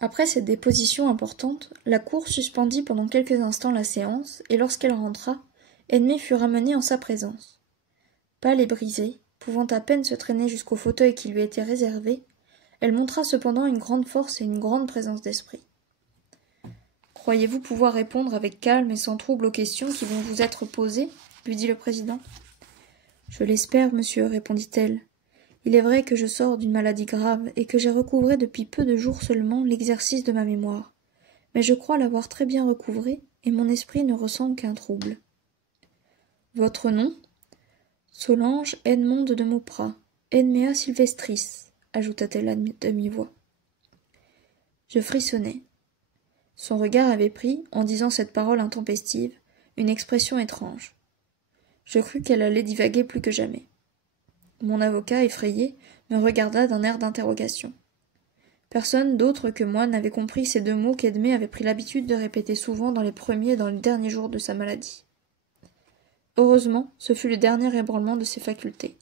Après cette déposition importante, la cour suspendit pendant quelques instants la séance, et lorsqu'elle rentra, Edmé fut ramenée en sa présence. Pâle et brisée, pouvant à peine se traîner jusqu'au fauteuil qui lui était réservé, elle montra cependant une grande force et une grande présence d'esprit. « Croyez-vous pouvoir répondre avec calme et sans trouble aux questions qui vont vous être posées ?» lui dit le président. « Je l'espère, monsieur, répondit-elle. Il est vrai que je sors d'une maladie grave et que j'ai recouvré depuis peu de jours seulement l'exercice de ma mémoire. Mais je crois l'avoir très bien recouvré et mon esprit ne ressent aucun trouble. »« Votre nom ?»« Solange Edmonde de Mauprat, Edmea Sylvestris, » ajouta-t-elle à demi-voix. Je frissonnai. Son regard avait pris, en disant cette parole intempestive, une expression étrange. Je crus qu'elle allait divaguer plus que jamais. Mon avocat, effrayé, me regarda d'un air d'interrogation. Personne d'autre que moi n'avait compris ces deux mots qu'Edmé avait pris l'habitude de répéter souvent dans les premiers et dans les derniers jours de sa maladie. Heureusement, ce fut le dernier ébranlement de ses facultés.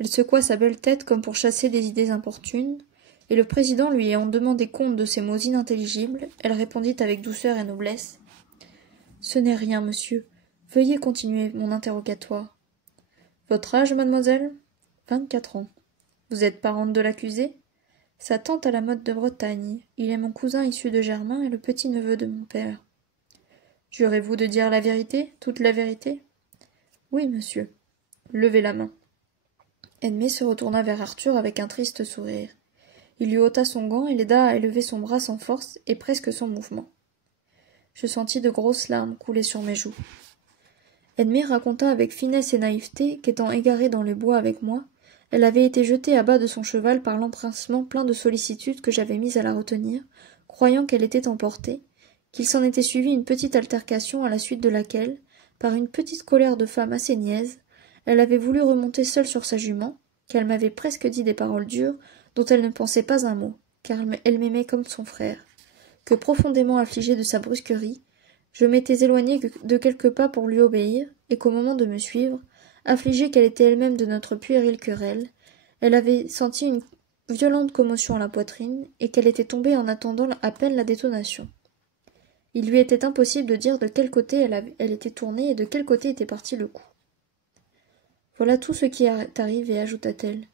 Elle secoua sa belle tête comme pour chasser des idées importunes, et le président lui ayant demandé compte de ces mots inintelligibles, elle répondit avec douceur et noblesse. « Ce n'est rien, monsieur. Veuillez continuer mon interrogatoire. »« Votre âge, mademoiselle ?»« 24 ans. »« Vous êtes parente de l'accusé ?»« Sa tante à la Motte de Bretagne. Il est mon cousin issu de Germain et le petit-neveu de mon père. »« Jurez-vous de dire la vérité, toute la vérité ?»« Oui, monsieur. » »« Levez la main. » Edmé se retourna vers Arthur avec un triste sourire. Il lui ôta son gant et l'aida à élever son bras sans force et presque sans mouvement. Je sentis de grosses larmes couler sur mes joues. Edmé raconta avec finesse et naïveté qu'étant égarée dans les bois avec moi, elle avait été jetée à bas de son cheval par l'empressement plein de sollicitude que j'avais mis à la retenir, croyant qu'elle était emportée, qu'il s'en était suivi une petite altercation à la suite de laquelle, par une petite colère de femme assez niaise, elle avait voulu remonter seule sur sa jument, qu'elle m'avait presque dit des paroles dures, dont elle ne pensait pas un mot, car elle m'aimait comme son frère, que profondément affligée de sa brusquerie, je m'étais éloignée de quelques pas pour lui obéir, et qu'au moment de me suivre, affligée qu'elle était elle-même de notre puérile querelle, elle avait senti une violente commotion à la poitrine, et qu'elle était tombée en attendant à peine la détonation. Il lui était impossible de dire de quel côté elle était tournée et de quel côté était parti le coup. Voilà tout ce qui est arrivé, ajouta-t-elle.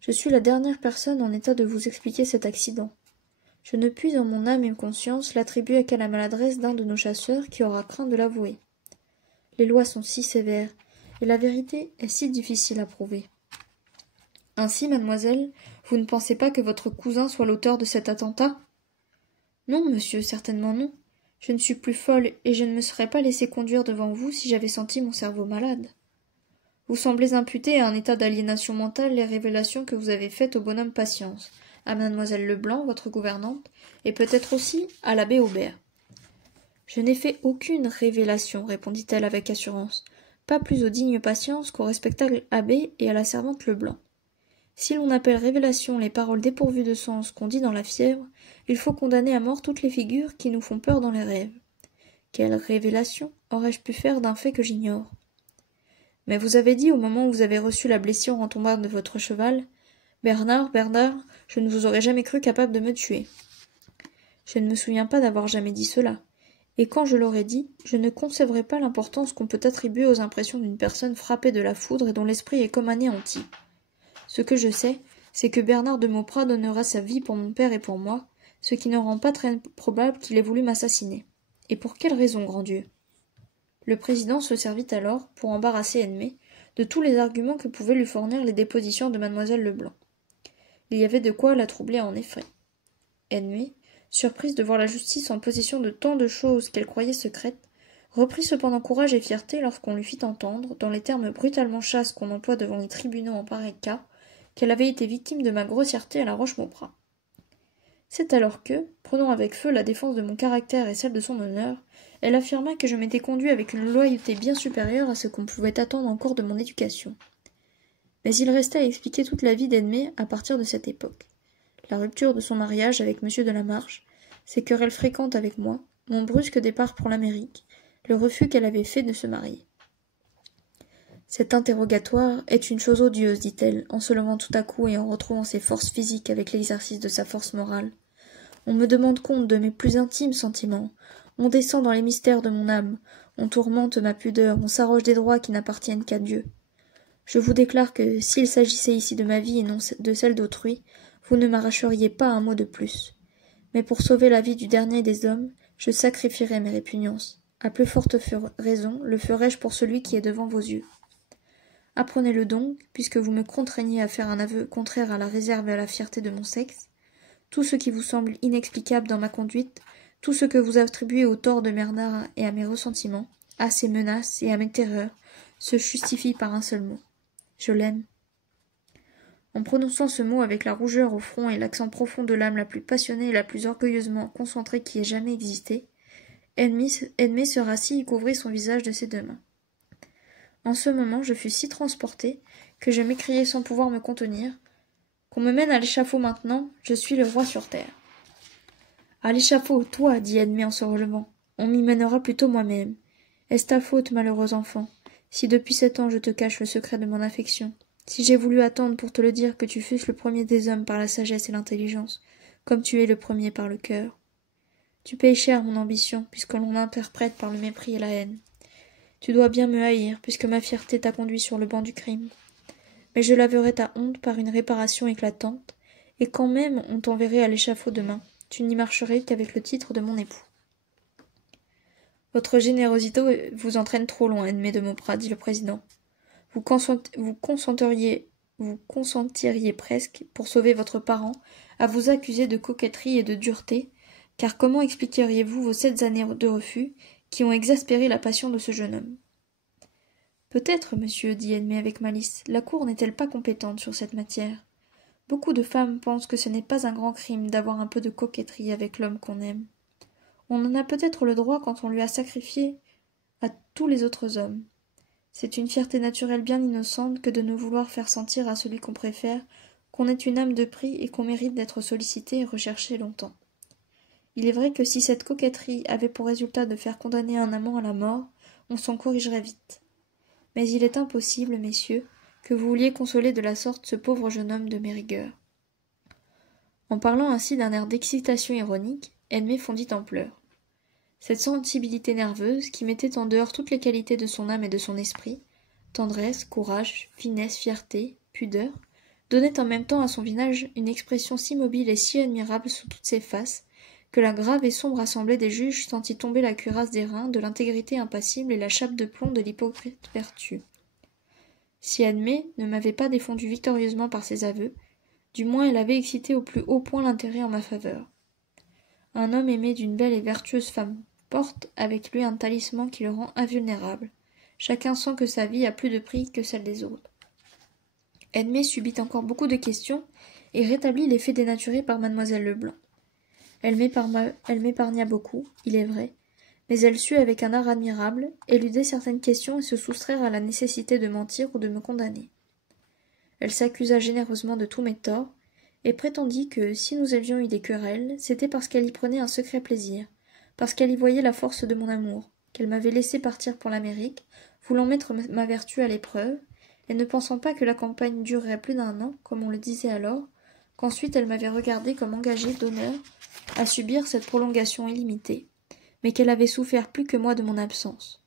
Je suis la dernière personne en état de vous expliquer cet accident. Je ne puis en mon âme et conscience l'attribuer qu'à la maladresse d'un de nos chasseurs qui aura craint de l'avouer. Les lois sont si sévères, et la vérité est si difficile à prouver. Ainsi, mademoiselle, vous ne pensez pas que votre cousin soit l'auteur de cet attentat? Non, monsieur, certainement non. Je ne suis plus folle, et je ne me serais pas laissé conduire devant vous si j'avais senti mon cerveau malade. Vous semblez imputer à un état d'aliénation mentale les révélations que vous avez faites au bonhomme Patience, à mademoiselle Leblanc, votre gouvernante, et peut-être aussi à l'abbé Aubert. Je n'ai fait aucune révélation, répondit-elle avec assurance, pas plus au digne Patience qu'au respectable abbé et à la servante Leblanc. Si l'on appelle révélation les paroles dépourvues de sens qu'on dit dans la fièvre, il faut condamner à mort toutes les figures qui nous font peur dans les rêves. Quelle révélation aurais-je pu faire d'un fait que j'ignore? Mais vous avez dit, au moment où vous avez reçu la blessure en tombant de votre cheval, « Bernard, je ne vous aurais jamais cru capable de me tuer. » Je ne me souviens pas d'avoir jamais dit cela, et quand je l'aurais dit, je ne concevrais pas l'importance qu'on peut attribuer aux impressions d'une personne frappée de la foudre et dont l'esprit est comme anéanti. Ce que je sais, c'est que Bernard de Mauprat donnera sa vie pour mon père et pour moi, ce qui ne rend pas très probable qu'il ait voulu m'assassiner. Et pour quelle raison, grand Dieu? Le président se servit alors, pour embarrasser Edmé, de tous les arguments que pouvaient lui fournir les dépositions de mademoiselle Leblanc. Il y avait de quoi la troubler en effet. Edmé, surprise de voir la justice en possession de tant de choses qu'elle croyait secrètes, reprit cependant courage et fierté lorsqu'on lui fit entendre, dans les termes brutalement chasses qu'on emploie devant les tribunaux en pareil cas, qu'elle avait été victime de ma grossièreté à la Roche-Mauprat. C'est alors que, prenant avec feu la défense de mon caractère et celle de son honneur, elle affirma que je m'étais conduit avec une loyauté bien supérieure à ce qu'on pouvait attendre encore de mon éducation. Mais il restait à expliquer toute la vie d'Edmé à partir de cette époque. La rupture de son mariage avec M. de la Marche, ses querelles fréquentes avec moi, mon brusque départ pour l'Amérique, le refus qu'elle avait fait de se marier. Cet interrogatoire est une chose odieuse, dit-elle, en se levant tout à coup et en retrouvant ses forces physiques avec l'exercice de sa force morale. On me demande compte de mes plus intimes sentiments. On descend dans les mystères de mon âme. On tourmente ma pudeur. On s'arroge des droits qui n'appartiennent qu'à Dieu. Je vous déclare que, s'il s'agissait ici de ma vie et non de celle d'autrui, vous ne m'arracheriez pas un mot de plus. Mais pour sauver la vie du dernier des hommes, je sacrifierai mes répugnances. À plus forte raison, le ferai-je pour celui qui est devant vos yeux. Apprenez-le donc, puisque vous me contraignez à faire un aveu contraire à la réserve et à la fierté de mon sexe. Tout ce qui vous semble inexplicable dans ma conduite, tout ce que vous attribuez au tort de Bernard et à mes ressentiments, à ses menaces et à mes terreurs, se justifie par un seul mot. Je l'aime. En prononçant ce mot avec la rougeur au front et l'accent profond de l'âme la plus passionnée et la plus orgueilleusement concentrée qui ait jamais existé, Edmé se rassit et couvrit son visage de ses deux mains. En ce moment, je fus si transporté que je m'écriai sans pouvoir me contenir. Qu'on me mène à l'échafaud maintenant, je suis le roi sur terre. À l'échafaud, toi, dit Edmé en se relevant. On m'y mènera plutôt moi-même. Est-ce ta faute, malheureux enfant, si depuis 7 ans je te cache le secret de mon affection, si j'ai voulu attendre pour te le dire que tu fusses le premier des hommes par la sagesse et l'intelligence, comme tu es le premier par le cœur? Tu payes cher mon ambition, puisque l'on l'interprète par le mépris et la haine. Tu dois bien me haïr, puisque ma fierté t'a conduit sur le banc du crime. Mais je laverai ta honte par une réparation éclatante, et quand même on t'enverrait à l'échafaud demain, tu n'y marcherais qu'avec le titre de mon époux. Votre générosité vous entraîne trop loin, Edmé de Mauprat, dit le président. Vous consentiriez presque, pour sauver votre parent, à vous accuser de coquetterie et de dureté, car comment expliqueriez-vous vos 7 années de refus, qui ont exaspéré la passion de ce jeune homme? Peut-être, monsieur, dit Edmé avec malice, la cour n'est-elle pas compétente sur cette matière? Beaucoup de femmes pensent que ce n'est pas un grand crime d'avoir un peu de coquetterie avec l'homme qu'on aime. On en a peut-être le droit quand on lui a sacrifié à tous les autres hommes. C'est une fierté naturelle bien innocente que de ne vouloir faire sentir à celui qu'on préfère qu'on est une âme de prix et qu'on mérite d'être sollicité et recherché longtemps. Il est vrai que si cette coquetterie avait pour résultat de faire condamner un amant à la mort, on s'en corrigerait vite. Mais il est impossible, messieurs, que vous vouliez consoler de la sorte ce pauvre jeune homme de mes rigueurs. En parlant ainsi d'un air d'excitation ironique, Edmé fondit en pleurs. Cette sensibilité nerveuse, qui mettait en dehors toutes les qualités de son âme et de son esprit, tendresse, courage, finesse, fierté, pudeur, donnait en même temps à son visage une expression si mobile et si admirable sous toutes ses faces, que la grave et sombre assemblée des juges sentit tomber la cuirasse des reins, de l'intégrité impassible et la chape de plomb de l'hypocrite vertu. Si Edmé ne m'avait pas défendu victorieusement par ses aveux, du moins elle avait excité au plus haut point l'intérêt en ma faveur. Un homme aimé d'une belle et vertueuse femme porte avec lui un talisman qui le rend invulnérable. Chacun sent que sa vie a plus de prix que celle des autres. Edmé subit encore beaucoup de questions et rétablit les faits dénaturés par mademoiselle Leblanc. Elle m'épargna beaucoup, il est vrai, mais elle sut avec un art admirable éluder certaines questions et se soustraire à la nécessité de mentir ou de me condamner. Elle s'accusa généreusement de tous mes torts, et prétendit que, si nous avions eu des querelles, c'était parce qu'elle y prenait un secret plaisir, parce qu'elle y voyait la force de mon amour, qu'elle m'avait laissé partir pour l'Amérique, voulant mettre ma vertu à l'épreuve, et ne pensant pas que la campagne durerait plus d'1 an, comme on le disait alors, qu'ensuite elle m'avait regardé comme engagée d'honneur à subir cette prolongation illimitée, mais qu'elle avait souffert plus que moi de mon absence.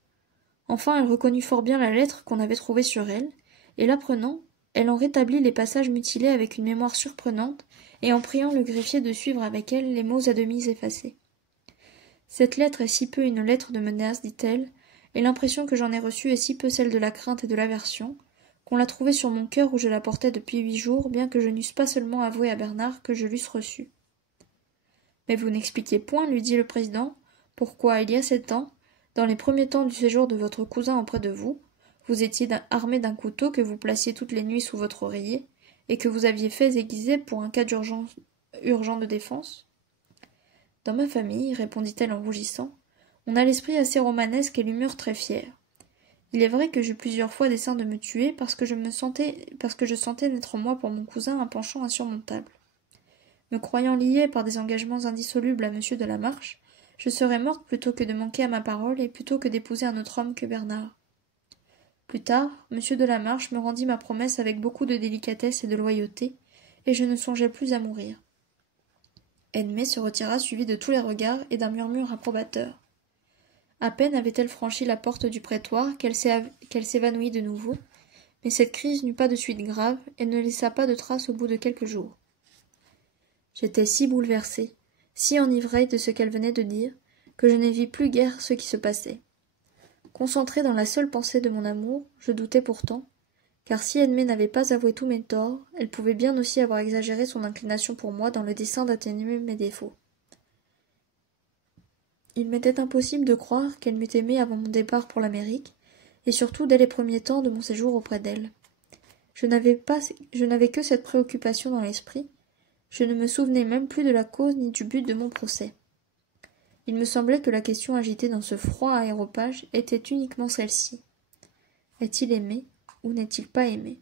Enfin, elle reconnut fort bien la lettre qu'on avait trouvée sur elle, et l'apprenant, elle en rétablit les passages mutilés avec une mémoire surprenante, et en priant le greffier de suivre avec elle les mots à demi effacés. Cette lettre est si peu une lettre de menace, dit-elle, et l'impression que j'en ai reçue est si peu celle de la crainte et de l'aversion, qu'on l'a trouvée sur mon cœur où je la portais depuis 8 jours, bien que je n'eusse pas seulement avoué à Bernard que je l'eusse reçue. Mais vous n'expliquez point, lui dit le président, pourquoi, il y a 7 ans, dans les premiers temps du séjour de votre cousin auprès de vous, vous étiez armé d'un couteau que vous placiez toutes les nuits sous votre oreiller, et que vous aviez fait aiguiser pour un cas urgent de défense. Dans ma famille, répondit-elle en rougissant, on a l'esprit assez romanesque et l'humeur très fière. Il est vrai que j'eus plusieurs fois dessein de me tuer parce que je sentais naître en moi pour mon cousin un penchant insurmontable. Me croyant liée par des engagements indissolubles à monsieur de la Marche, je serais morte plutôt que de manquer à ma parole et plutôt que d'épouser un autre homme que Bernard. Plus tard, monsieur de la Marche me rendit ma promesse avec beaucoup de délicatesse et de loyauté, et je ne songeais plus à mourir. Edmée se retira suivie de tous les regards et d'un murmure approbateur. À peine avait-elle franchi la porte du prétoire qu'elle s'évanouit de nouveau, mais cette crise n'eut pas de suite grave et ne laissa pas de traces au bout de quelques jours. J'étais si bouleversée, si enivrée de ce qu'elle venait de dire, que je ne vis plus guère ce qui se passait. Concentrée dans la seule pensée de mon amour, je doutais pourtant, car si Edmée n'avait pas avoué tous mes torts, elle pouvait bien aussi avoir exagéré son inclination pour moi dans le dessein d'atténuer mes défauts. Il m'était impossible de croire qu'elle m'eût aimé avant mon départ pour l'Amérique, et surtout dès les premiers temps de mon séjour auprès d'elle. Je n'avais que cette préoccupation dans l'esprit, je ne me souvenais même plus de la cause ni du but de mon procès. Il me semblait que la question agitée dans ce froid aéropage était uniquement celle-ci. Est-il aimé ou n'est-il pas aimé?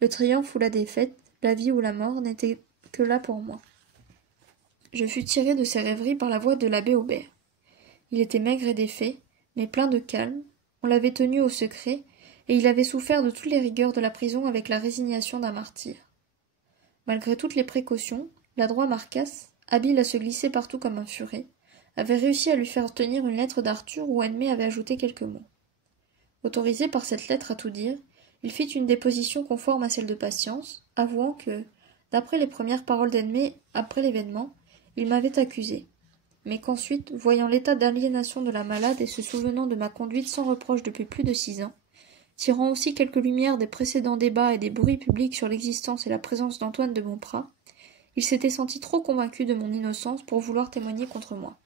Le triomphe ou la défaite, la vie ou la mort n'étaient que là pour moi. Je fus tiré de ces rêveries par la voix de l'abbé Aubert. Il était maigre et défait, mais plein de calme, on l'avait tenu au secret, et il avait souffert de toutes les rigueurs de la prison avec la résignation d'un martyr. Malgré toutes les précautions, l'adroit Marcasse, habile à se glisser partout comme un furet, avait réussi à lui faire tenir une lettre d'Arthur où Edmée avait ajouté quelques mots. Autorisé par cette lettre à tout dire, il fit une déposition conforme à celle de Patience, avouant que, d'après les premières paroles d'Edmée après l'événement, il m'avait accusé, mais qu'ensuite, voyant l'état d'aliénation de la malade et se souvenant de ma conduite sans reproche depuis plus de 6 ans, tirant aussi quelques lumières des précédents débats et des bruits publics sur l'existence et la présence d'Antoine de Beauprat, il s'était senti trop convaincu de mon innocence pour vouloir témoigner contre moi.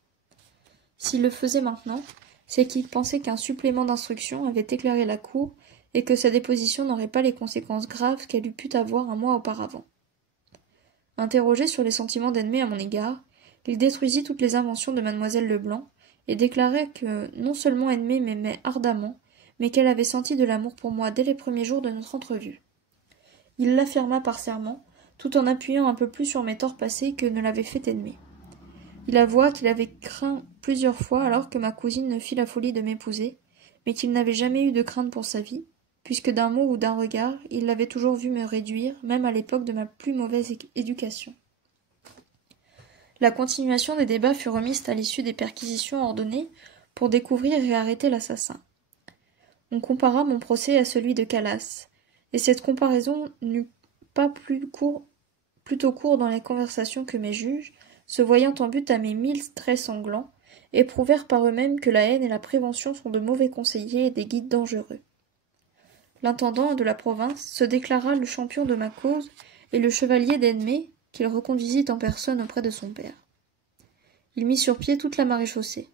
S'il le faisait maintenant, c'est qu'il pensait qu'un supplément d'instruction avait éclairé la cour et que sa déposition n'aurait pas les conséquences graves qu'elle eût pu avoir un mois auparavant. Interrogé sur les sentiments d'Edmée à mon égard, il détruisit toutes les inventions de mademoiselle Leblanc et déclarait que non seulement Edmée m'aimait ardemment, mais qu'elle avait senti de l'amour pour moi dès les premiers jours de notre entrevue. Il l'affirma par serment, tout en appuyant un peu plus sur mes torts passés que ne l'avait fait Edmée. Il avoua qu'il avait craint plusieurs fois alors que ma cousine ne fit la folie de m'épouser, mais qu'il n'avait jamais eu de crainte pour sa vie, puisque d'un mot ou d'un regard, il l'avait toujours vu me réduire, même à l'époque de ma plus mauvaise éducation. La continuation des débats fut remise à l'issue des perquisitions ordonnées pour découvrir et arrêter l'assassin. On compara mon procès à celui de Calas, et cette comparaison n'eut pas plutôt court dans les conversations que mes juges, se voyant en but à mes 1000 traits sanglants, éprouvèrent par eux-mêmes que la haine et la prévention sont de mauvais conseillers et des guides dangereux. L'intendant de la province se déclara le champion de ma cause et le chevalier d'Edmée, qu'il reconduisit en personne auprès de son père. Il mit sur pied toute la maréchaussée.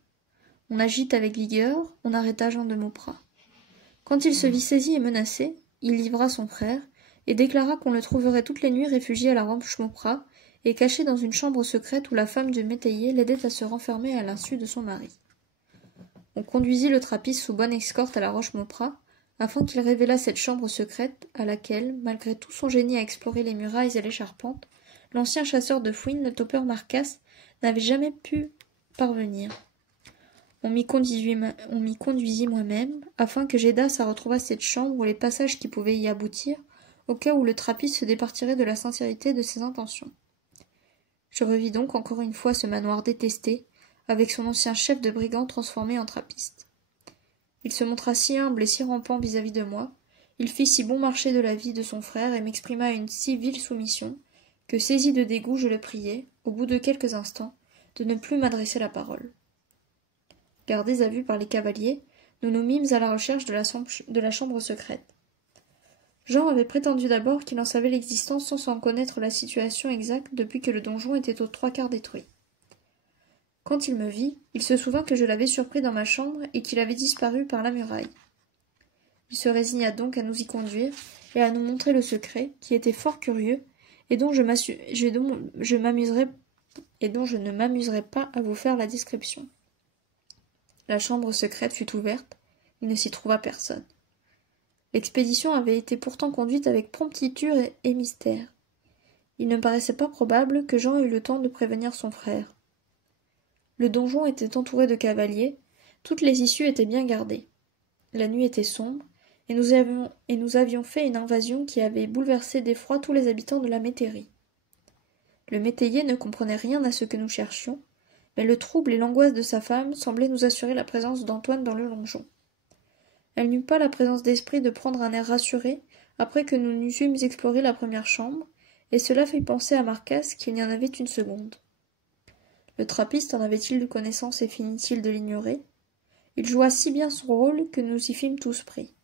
On agite avec vigueur, on arrêta Jean de Mauprat. Quand il se vit saisi et menacé, il livra son frère, et déclara qu'on le trouverait toutes les nuits réfugié à la Roche-Mauprat, et caché dans une chambre secrète où la femme du métayer l'aidait à se renfermer à l'insu de son mari. On conduisit le trappiste sous bonne escorte à la Roche-Mauprat, afin qu'il révélât cette chambre secrète, à laquelle, malgré tout son génie à explorer les murailles et les charpentes, l'ancien chasseur de fouines, le topeur Marcasse, n'avait jamais pu parvenir. On m'y conduisit moi-même, afin que j'aidasse à retrouver cette chambre ou les passages qui pouvaient y aboutir, au cas où le trappiste se départirait de la sincérité de ses intentions. Je revis donc encore une fois ce manoir détesté, avec son ancien chef de brigands transformé en trappiste. Il se montra si humble et si rampant vis-à-vis de moi, il fit si bon marché de la vie de son frère et m'exprima une si vile soumission, que saisi de dégoût je le priai, au bout de quelques instants, de ne plus m'adresser la parole. Gardés à vue par les cavaliers, nous nous mîmes à la recherche de la chambre secrète. Jean avait prétendu d'abord qu'il en savait l'existence sans en connaître la situation exacte depuis que le donjon était aux 3/4 détruit. Quand il me vit, il se souvint que je l'avais surpris dans ma chambre et qu'il avait disparu par la muraille. Il se résigna donc à nous y conduire et à nous montrer le secret, qui était fort curieux, et dont je ne m'amuserai pas à vous faire la description. La chambre secrète fut ouverte, il ne s'y trouva personne. L'expédition avait été pourtant conduite avec promptitude et mystère. Il ne paraissait pas probable que Jean eût le temps de prévenir son frère. Le donjon était entouré de cavaliers, toutes les issues étaient bien gardées. La nuit était sombre, et nous avions fait une invasion qui avait bouleversé d'effroi tous les habitants de la métairie. Le métayer ne comprenait rien à ce que nous cherchions, mais le trouble et l'angoisse de sa femme semblaient nous assurer la présence d'Antoine dans le donjon. Elle n'eut pas la présence d'esprit de prendre un air rassuré après que nous n'eussions exploré la première chambre, et cela fit penser à Marcasse qu'il y en avait une seconde. Le trappiste en avait-il de connaissance et finit-il de l'ignorer? Il joua si bien son rôle que nous y fîmes tous pris.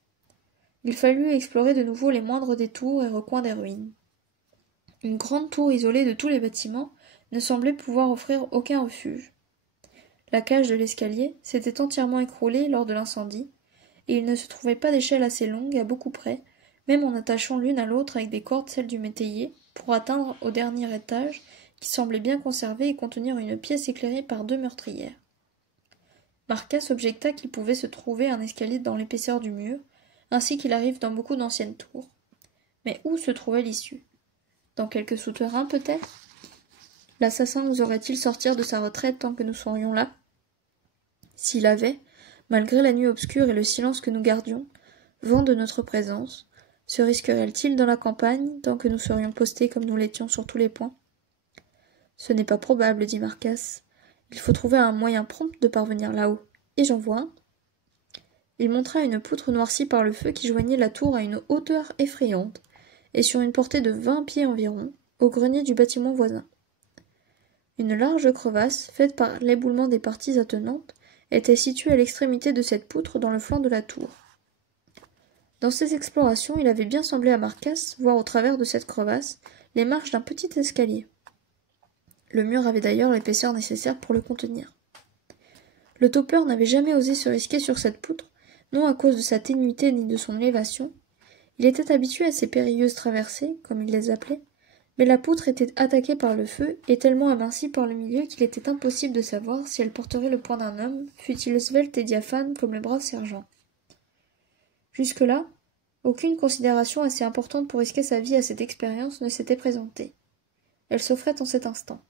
Il fallut explorer de nouveau les moindres détours et recoins des ruines. Une grande tour isolée de tous les bâtiments ne semblait pouvoir offrir aucun refuge. La cage de l'escalier s'était entièrement écroulée lors de l'incendie, et il ne se trouvait pas d'échelle assez longue à beaucoup près, même en attachant l'une à l'autre avec des cordes celles du métayer, pour atteindre au dernier étage, qui semblait bien conservé et contenir une pièce éclairée par 2 meurtrières. Marcasse objecta qu'il pouvait se trouver un escalier dans l'épaisseur du mur, ainsi qu'il arrive dans beaucoup d'anciennes tours. Mais où se trouvait l'issue? Dans quelque souterrain, peut-être? L'assassin oserait-il sortir de sa retraite tant que nous serions là? S'il avait, malgré la nuit obscure et le silence que nous gardions, vent de notre présence, se risquerait-il dans la campagne tant que nous serions postés comme nous l'étions sur tous les points? Ce n'est pas probable, dit Marcasse. Il faut trouver un moyen prompt de parvenir là-haut. Et j'en vois un. Il montra une poutre noircie par le feu qui joignait la tour à une hauteur effrayante, et sur une portée de 20 pieds environ, au grenier du bâtiment voisin. Une large crevasse, faite par l'éboulement des parties attenantes, était située à l'extrémité de cette poutre dans le flanc de la tour. Dans ses explorations, il avait bien semblé à Marcasse voir au travers de cette crevasse les marches d'un petit escalier. Le mur avait d'ailleurs l'épaisseur nécessaire pour le contenir. Le topeur n'avait jamais osé se risquer sur cette poutre, non à cause de sa ténuité ni de son élévation. Il était habitué à ces périlleuses traversées, comme il les appelait, mais la poutre était attaquée par le feu et tellement amincie par le milieu qu'il était impossible de savoir si elle porterait le poids d'un homme, fût-il svelte et diaphane comme le brave sergent. Jusque-là, aucune considération assez importante pour risquer sa vie à cette expérience ne s'était présentée. Elle s'offrait en cet instant.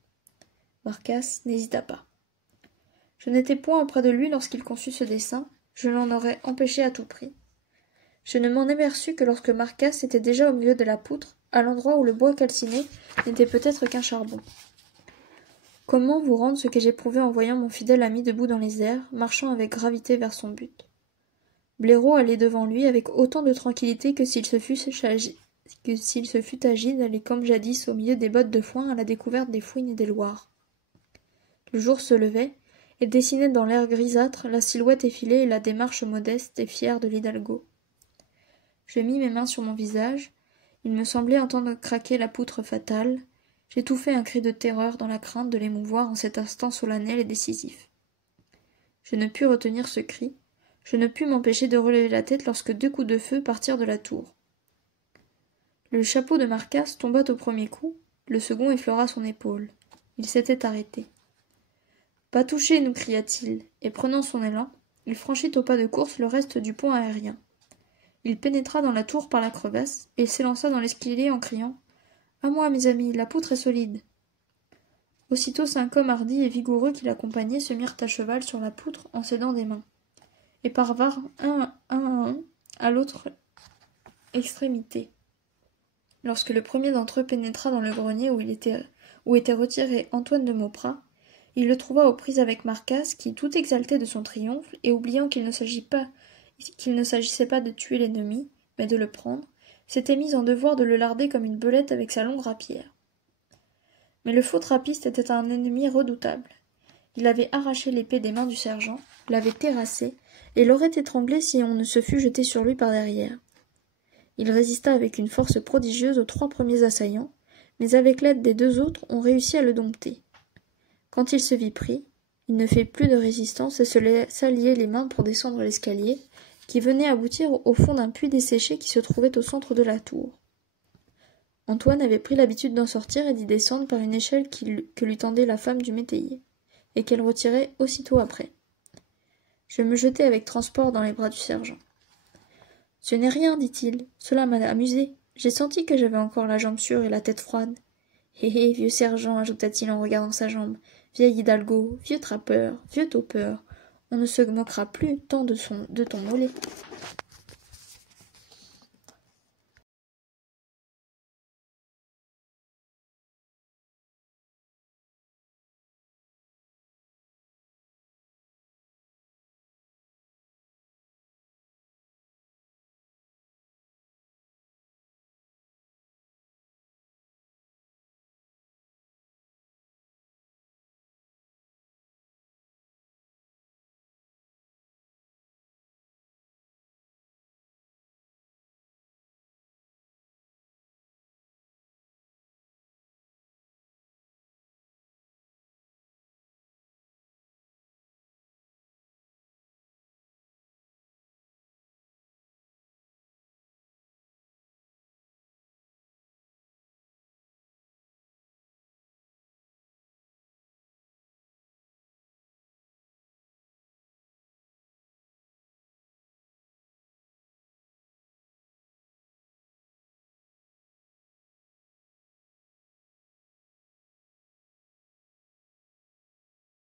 Marcasse n'hésita pas. Je n'étais point auprès de lui lorsqu'il conçut ce dessein, je l'en aurais empêché à tout prix. Je ne m'en aperçus que lorsque Marcasse était déjà au milieu de la poutre, à l'endroit où le bois calciné n'était peut-être qu'un charbon. Comment vous rendre ce que j'éprouvais en voyant mon fidèle ami debout dans les airs, marchant avec gravité vers son but? Blaireau allait devant lui avec autant de tranquillité que s'il se fût agi d'aller comme jadis au milieu des bottes de foin à la découverte des fouines et des loirs. Le jour se levait, et dessinait dans l'air grisâtre la silhouette effilée et la démarche modeste et fière de l'hidalgo. Je mis mes mains sur mon visage, il me semblait entendre craquer la poutre fatale, j'étouffai un cri de terreur dans la crainte de l'émouvoir en cet instant solennel et décisif. Je ne pus retenir ce cri, je ne pus m'empêcher de relever la tête lorsque 2 coups de feu partirent de la tour. Le chapeau de Marcasse tomba au premier coup, le second effleura son épaule. Il s'était arrêté. « Pas touché, nous cria-t-il, et prenant son élan, il franchit au pas de course le reste du pont aérien. Il pénétra dans la tour par la crevasse, et il s'élança dans l'escalier en criant « À moi, mes amis, la poutre est solide !» Aussitôt 5 hommes hardis et vigoureux qui l'accompagnaient se mirent à cheval sur la poutre en s'aidant des mains, et parvinrent un à l'autre extrémité. Lorsque le premier d'entre eux pénétra dans le grenier où était retiré Antoine de Mauprat, il le trouva aux prises avec Marcasse qui, tout exalté de son triomphe, et oubliant qu'il ne s'agissait pas de tuer l'ennemi, mais de le prendre, s'était mis en devoir de le larder comme une belette avec sa longue rapière. Mais le faux trappiste était un ennemi redoutable. Il avait arraché l'épée des mains du sergent, l'avait terrassé, et l'aurait étranglé si on ne se fût jeté sur lui par derrière. Il résista avec une force prodigieuse aux 3 premiers assaillants, mais avec l'aide des 2 autres, on réussit à le dompter. Quand il se vit pris, il ne fit plus de résistance et se laissa lier les mains pour descendre l'escalier, qui venait aboutir au fond d'un puits desséché qui se trouvait au centre de la tour. Antoine avait pris l'habitude d'en sortir et d'y descendre par une échelle que lui tendait la femme du métayer, et qu'elle retirait aussitôt après. Je me jetai avec transport dans les bras du sergent. « Ce n'est rien, dit-il, cela m'a amusé. J'ai senti que j'avais encore la jambe sûre et la tête froide. Hé hé, vieux sergent, ajouta-t-il en regardant sa jambe, vieil hidalgo, vieux trappeur, vieux topeur, on ne se moquera plus tant de ton mollet.